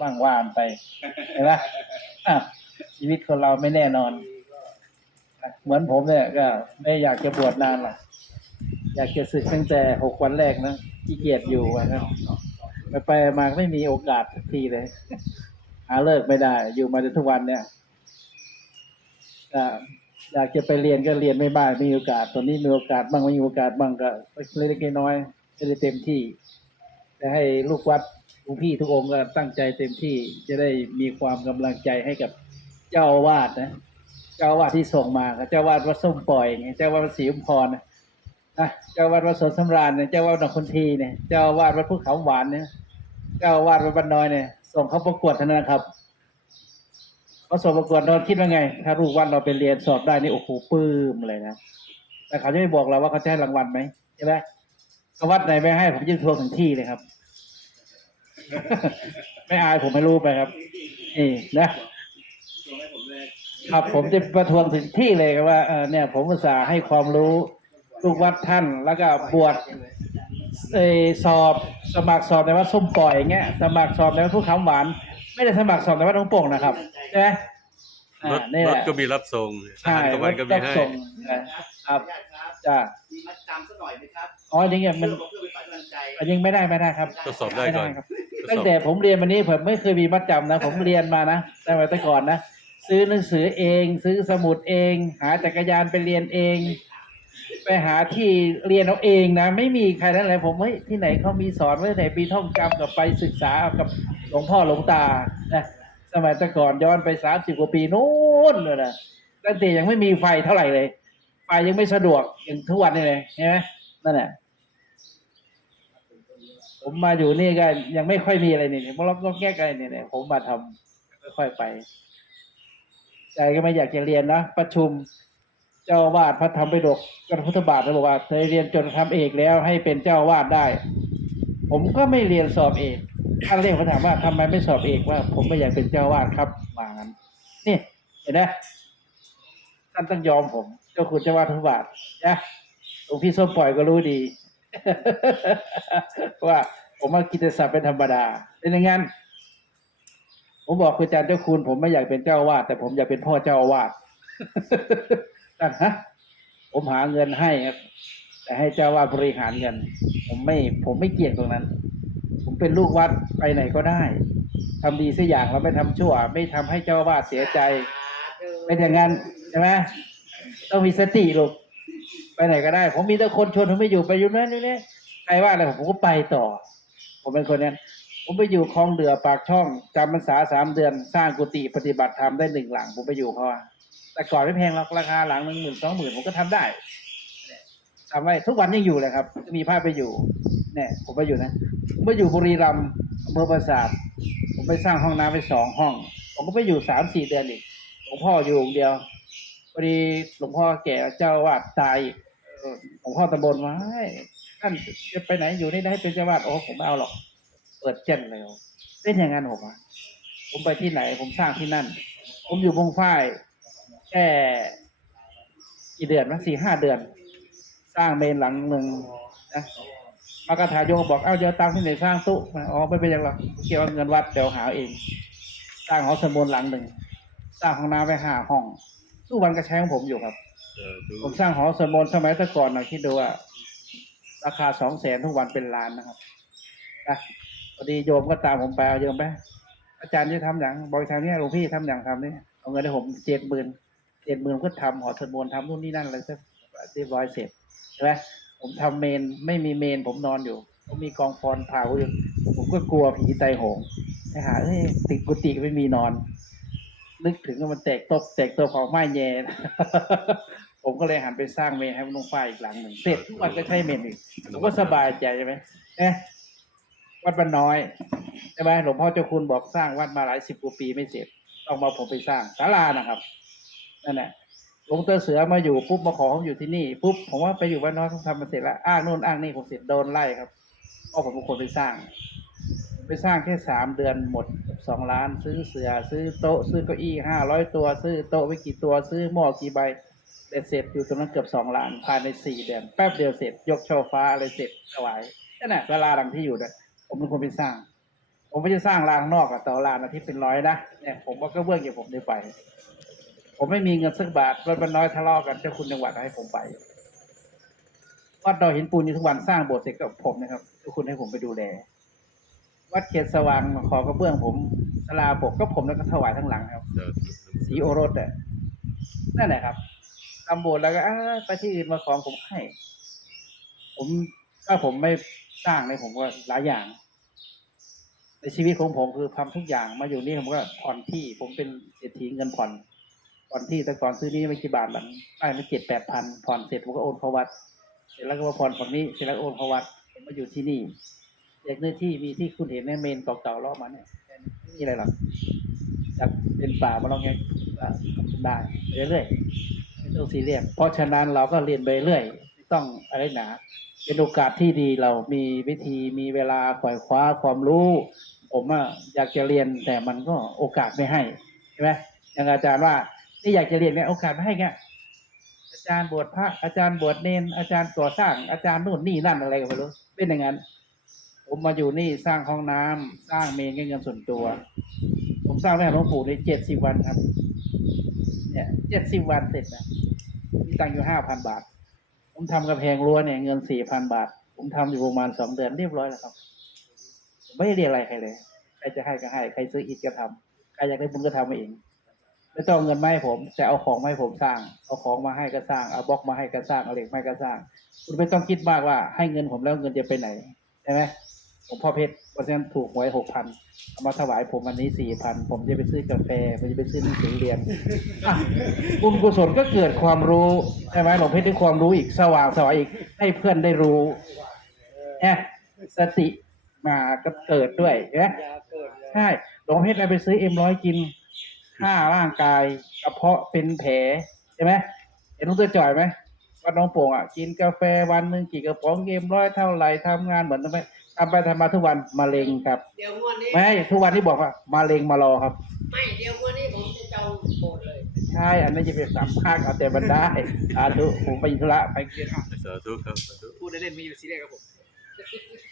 ว่างว่านไปเห็นไหมอะชีวิตคนเราไม่แน่นอน เหมือนผมเนี่ยก็ ไม่อยากจะบวชนานหรอกอยากจะศึกตั้งแต่หกวันแรกนะขี้เกียจอยู่วันนั้นไปไปมาไม่มีโอกาสสักทีเลย หาเลิกไม่ได้ อยู่มาจนทุกวันเนี่ยก็อยากจะไปเรียนก็เรียนไม่บ้างมีโอกาส ตอนนี้มีโอกาสบ้างไม่มีโอกาสบ้างก็เล็กๆน้อยๆไม่ได้เต็มที่จะให้ลูกวัด หลวงพี่ทุกองค์ก็ตั้งใจเต็มที่จะได้มีความกำลังใจให้กับเจ้าวาสนะ เจ้าวาสที่ส่งมาครับเจ้าวาสวัดส้มปล่อยไงเจ้าวาสวัดศรีอุมพรนะเจ้าอาวาสวัดสวนสำราญเนี่ยเจ้าวาสหนองคนทีเนี่ยเจ้าวาสวัดภูเขาหวานเนี่ยเจ้าวาสวัดบ้านน้อยเนี่ยส่งเขาประกวดเท่านั้นะครับเขาส่งประกวดเราคิดว่าไง ถ้าลูกวัดเราไปเรียนสอบได้นี่โอ้โหปื้มเลยนะแต่เขาจะไม่บอกเราว่าเขาจะให้รางวัลไหมใช่ไหมกวัดไหนไม่ให้ผมยื่นทวงถึงที่เลยครับ ไม่อายผมไม่รู้ไปครับนี่นะครับผมจะประท้วงถึงที่เลยครับว่าเออเนี่ย ผมอุตส่าห์ให้ความรู้ลูกวัดท่านแล้วก็บวชเออสอบสมัครสอบในวัดส้มปล่อยอย่างเงี้ยสมัครสอบในวัดผู้คำหวาน ไม่ได้สมัครสอบในวัดหลวงโป่งนะครับใช่ไหมอ่ารถนี่รแหถละก็มีรับส่งอาใช่หารกลางวันก็รมีถให้ ส่งนะครับญาติครับจ้ามีมัดจำสักหน่อยไหมครับอ๋ออย่างเงี้ยมันเพื่อเพื่อเป็นฝ่ายกำลังใจยังไม่ได้ไม่ได้ครับทดสอบได้ก่อน ม่ครับทดส ตั้งแต่ผมเรียนมานี้ผมไม่เคยมีมัดจำนะ ผมเรียนมานะแต่แต่ก่อนนะซื้อหนังสือเอง ซื้อสมุดเอง หาจักรยานไปเรียนเอง ไปหาที่เรียนเอาเองนะ ไม่มีใครนั่นแหละผมเฮ้ยที่ไหนเขามีสอนไว้ไหนปีท่องจำกับไปศึกษากับหลวงพ่อหลวงตานะสมัยแต่ก่อนย้อนไปสามสิบกว่าปีนู้นเลยนะตั้งแต่ยังไม่มีไฟเท่าไหร่เลย ไฟยังไม่สะดวกอย่างทุกวันนี้เลยใช่ไหมนั่นแหละ ผมมาอยู่นี่ก็ยังไม่ค่อยมีอะไรนี่มล็อกก็แก้กันเนี่ยเนี่ยผมมาทำค่อยไปใจก็ไม่อยากจะเรียนนะประชุม เจ้าวาดพระธรรมไปิฎกกับพุทธบาทเขาบอกว่าเคยเรียนจนทำเอกแล้วให้เป็นเจ้าวาดได้ ผมก็ไม่เรียนสอบเอกท่านเรียกผมถามว่าทำไมไม่สอบเอกว่า ผมไม่อยากเป็นเจ้าวาดครับว่างั้นนี่เห็นไหมท่านต้องยอมผมเจ้าคุณเจ้าอาวาดพุทธบาทนะหลวงพี่ส้มปล่อยก็รู้ดี ว่าผมมากิตติศัพท์เป็นธรรมดาเป็นอย่างนั้นผมบอกคุณอาจารย์เจ้าคุณ ผมไม่อยากเป็นเจ้าอาวาดแต่ผมอยากเป็นพ่อเจ้าอาวาสนั่นฮะผมหาเงินให้ครับแต่ให้เจ้าอาวาดบริหารเงินผมไม่ ผมไม่เกี่ยงตรงนั้น ผมเป็นลูกวัดไปไหนก็ได้ทำดีสักอย่างเราไม่ทำชั่ว ไม่ทำให้เจ้าอาวาสเสียใจเป็นอย่างนั้นใช่ไหมต้องมีสติลูก ไปไหนก็ได้ ผมมีแต่คนชวนผมไม่อยู่ไปอยู่นั่นนี่นี่ใครว่าอะไรผมก็ไปต่อ ผมเป็นคนนั้นผมไปอยู่คลองเดือปากช่องจำพรรษาสามเดือน สร้างกุฏิปฏิบัติธรรมได้หนึ่งหลัง ผมไปอยู่เขาแต่ก่อนไม่แพงหรอกราคาหลังหนึ่งหมื่นสองหมื่นผมก็ทำได้ทำไว้ทุกวันยังอยู่เลยครับ มีภาพไปอยู่เนี่ยผมไปอยู่นะผมไปอยู่บุรีรัมย์อำเภอปราสาทผมไปสร้างห้องน้ำไปสองห้อง ผมก็ไปอยู่สามสี่เดือนอีกหลวงพ่ออยู่องค์เดียวพอดีหลวงพ่อแก่เจ้าอาวาดตาย อีกเออหลวงพ่อตำบลว่าเฮ้ยท่านจะไปไหนอยู่นี่ได้เป็นเจ้าวาดโอ้ผมไม่เอาหรอก เปิดเจนเลยเป็นอย่างนั้นผมอะผมไปที่ไหน ผมสร้างที่นั่น ผมอยู่บงฝ้ายแค่กี่เดือนนะสี่ห้าเดือน สร้างเมนหลังหนึ่งนะมากระถายโยบอกเอ้าเดี๋ยวตังที่ไหนสร้างตู้อ๋อไม่เป็นอย่างหรอกเกี่ยวกับเงินวัดเดี๋ยวหาเอง สร้างหอสมุดหลังหนึ่งสร้างห้องน้ำไปห้าห้องทุกวันก็ใช้ของผมอยู่ครับ ผมสร้างหอสวดมนต์สมัยแต่ก่อนนะคิดดูว่าราคาสองแสนทุกวันเป็นล้านนะครับนะพอดีโยมก็ตามผมไปเอาโยมไปอาจารย์จะทำอย่างบอกทางนี้หลวงพี่ทำอย่างทำนี่เอาเงินให้ผมเจ็ดหมื่นเจ็ดหมื่นก็ทำหอสวดมนต์ทำนู่นนี่นั่นอะไรสักเรียบร้อยเสร็จใช่ไหมผมทำเมนไม่มีเมนผมนอนอยู่ผมมีกองฟอนเผาอยู่ผมก็กลัวผีไตโหงไปหาเอ้ยติดกุฏิไม่มีนอน นึกถึงว่ามันแตกตบแตกตัวของไม้แย่ ผมก็เลยหันไปสร้างเมนให้มันลงไฟอีกหลังหนึ่งเสร็จทุกวันก็ใช้เมนอีกผมก็สบายใจใช่ไหมเอ๊ะวัดบ้านน้อยใช่ไหมหลวงพ่อเจ้าคุณบอกสร้างวัดมาหลายสิบกว่าปีไม่เสร็จต้องมาผมไปสร้างศาลานะครับนั่นแหละหลวงตาเสือมาอยู่ปุ๊บมาขอผมอยู่ที่นี่ปุ๊บผมว่าไปอยู่บ้านน้อยต้องทำมาเสร็จแล้วอ้างนู่นอ้างนี่ผมเสร็จโดนไล่ครับเพราะผมเป็นคนไปสร้าง ไปสร้างแค่สามเดือนหมดสองล้าน ซื้อเสือ ซื้อโต๊ะ ซื้อเก้าอี้ห้าร้อยตัว ซื้อโต๊ะไว้กี่ตัว ซื้อหม้อกี่ใบ เบ็ดเสร็จอยู่ตรงนั้นเกือบสองล้านภายในสี่เดือนแป๊บเดียวเสร็จ ยกช่อฟ้าอะไรเสร็จถวายนั่นแหละศาลาหลังที่อยู่เนี่ยผมเป็นคนไปสร้าง ผมไม่ได้สร้างรางนอกอะต่อรางอาทิตย์เป็นร้อยนะเนี่ยผมว่าก็เบื้องอย่างผมได้ไป ผมไม่มีเงินสักบาทรถมันน้อยทะเลาะกันเจ้าคุณจังหวัดให้ผมไปวัดดอยหินปูนอยู่ทุกวันสร้างโบสถ์เสร็จกับผมนะครับเจ้าคุณให้ผมไปดูแลวัดเขตสว่างมาขอกระเบื้องผมสลาบกก็ผมแล้วก็ถวายทั้งหลังครับสีโอรสอะนั่นแหละครับ ทำโบสถ์แล้วก็อไปที่อื่นมาของผมให้ ผมถ้าผมไม่สร้างเลยผมก็หลายอย่าง ในชีวิตของผมคือทำทุกอย่างมาอยู่นี่ผมก็ผ่อนที่ ผมเป็นเศรษฐีเงินผ่อนผ่อนที่แต่ก่อนซื้อนี่ไม่กี่บาทหลังได้มาเจ็ดแปดพันผ่อนเสร็จผมก็โอนเข้าวัด เสร็จแล้วก็มาผ่อนฝั่งนี้เสร็จแล้วโอนเข้าวัดผมมาอยู่ที่นี่เด็กเนื้อที่มีที่คุณเห็นในเมนเก่าๆรอบมาเนี่ยไม่มีอะไรหรอกจากเป็นป่ามาลองไงได้เรื่อยๆ ต้องซีเรียสเพราะฉะนั้นเราก็เรียนไปเรื่อย ต้องอะไรหนาเป็นโอกาสที่ดีเรามีวิธีมีเวลาขวายคว้าความรู้ ผมอยากจะเรียนแต่มันก็โอกาสไม่ให้ใช่ไหมอย่างอาจารย์ว่านี่อยากจะเรียนเนี่ยโอกาสไม่ให้เงี้ยอาจารย์บวชพระอาจารย์บวชเนนอาจารย์ก่อสร้างอาจารย์นู่นนี่นั่นอะไรก็ไม่รู้เป็นอย่างนั้นผมมาอยู่นี่สร้างห้องน้ำสร้างเมนเงินส่วนตัว ผมสร้างแม่หลวงปู่ในเจ็ดสิบวันครับ เนี่ยเจ็ดสิบวันเสร็จนะมีตังค์อยู่ห้าพันบาท ผมทำกระแพงรั้วเนี่ยเงินสี่พันบาท ผมทำอยู่ประมาณสองเดือนเรียบร้อยแล้วครับ ไม่ได้เรียกอะไรใครเลย ใครจะให้ก็ให้ ใครซื้ออิฐก็ทำใครอยากได้บุญก็ทำมาเองไม่ต้องเอาเงินมาให้ผม แต่เอาของมาให้ผมสร้าง เอาของมาให้ก็สร้าง เอาบล็อกมาให้ก็สร้าง เอาเหล็กมาให้ก็สร้าง คุณไม่ต้องคิดมากว่าให้เงินผมแล้วเงินจะไปไหนใช่ไหม ผมพ่อเพชรเพราะฉะนั้นถูกหวยหกพันเอามาถวายผมวันนี้สี่พันผมจะไปซื้อกาแฟผมจะไปซื้อหนังสือเรียนอะบุญกุศลก็เกิดความรู้ใช่ไหมหลวงเพชรได้ความรู้อีกสว่างสวายอีกให้เพื่อนได้รู้เนี่ยสติมาก็เกิดด้วยนะใช่หลวงเพชรเอาไปซื้อเอ็มร้อยกินฆ่าร่างกายกระเพาะเป็นแผลใช่ไหมเห็นลุงตัวจ่อยไหมวัดหน้องโป่งอะกินกาแฟวันหนึ่งกี่กระป๋องเอ็มร้อยเท่าไหร่ทำงานเหมือนทำไม ทำไปทำมาทุกวันมะเร็งครับเดี๋ยวงวดนี้ ไม่ทุกวันที่บอกว่ามาเลงมารอครับ ไม่เดี๋ยวงวดนี้ผมจะจองโบสถ์เลย ใช่ อันนั้นจะเป็นสามภาคเอาแต่บรรดาสาธุผมไปธุระไปเรียนอะสาธุครับสาธุ พูดเล่นๆมีอยู่ซีเรียสครับผม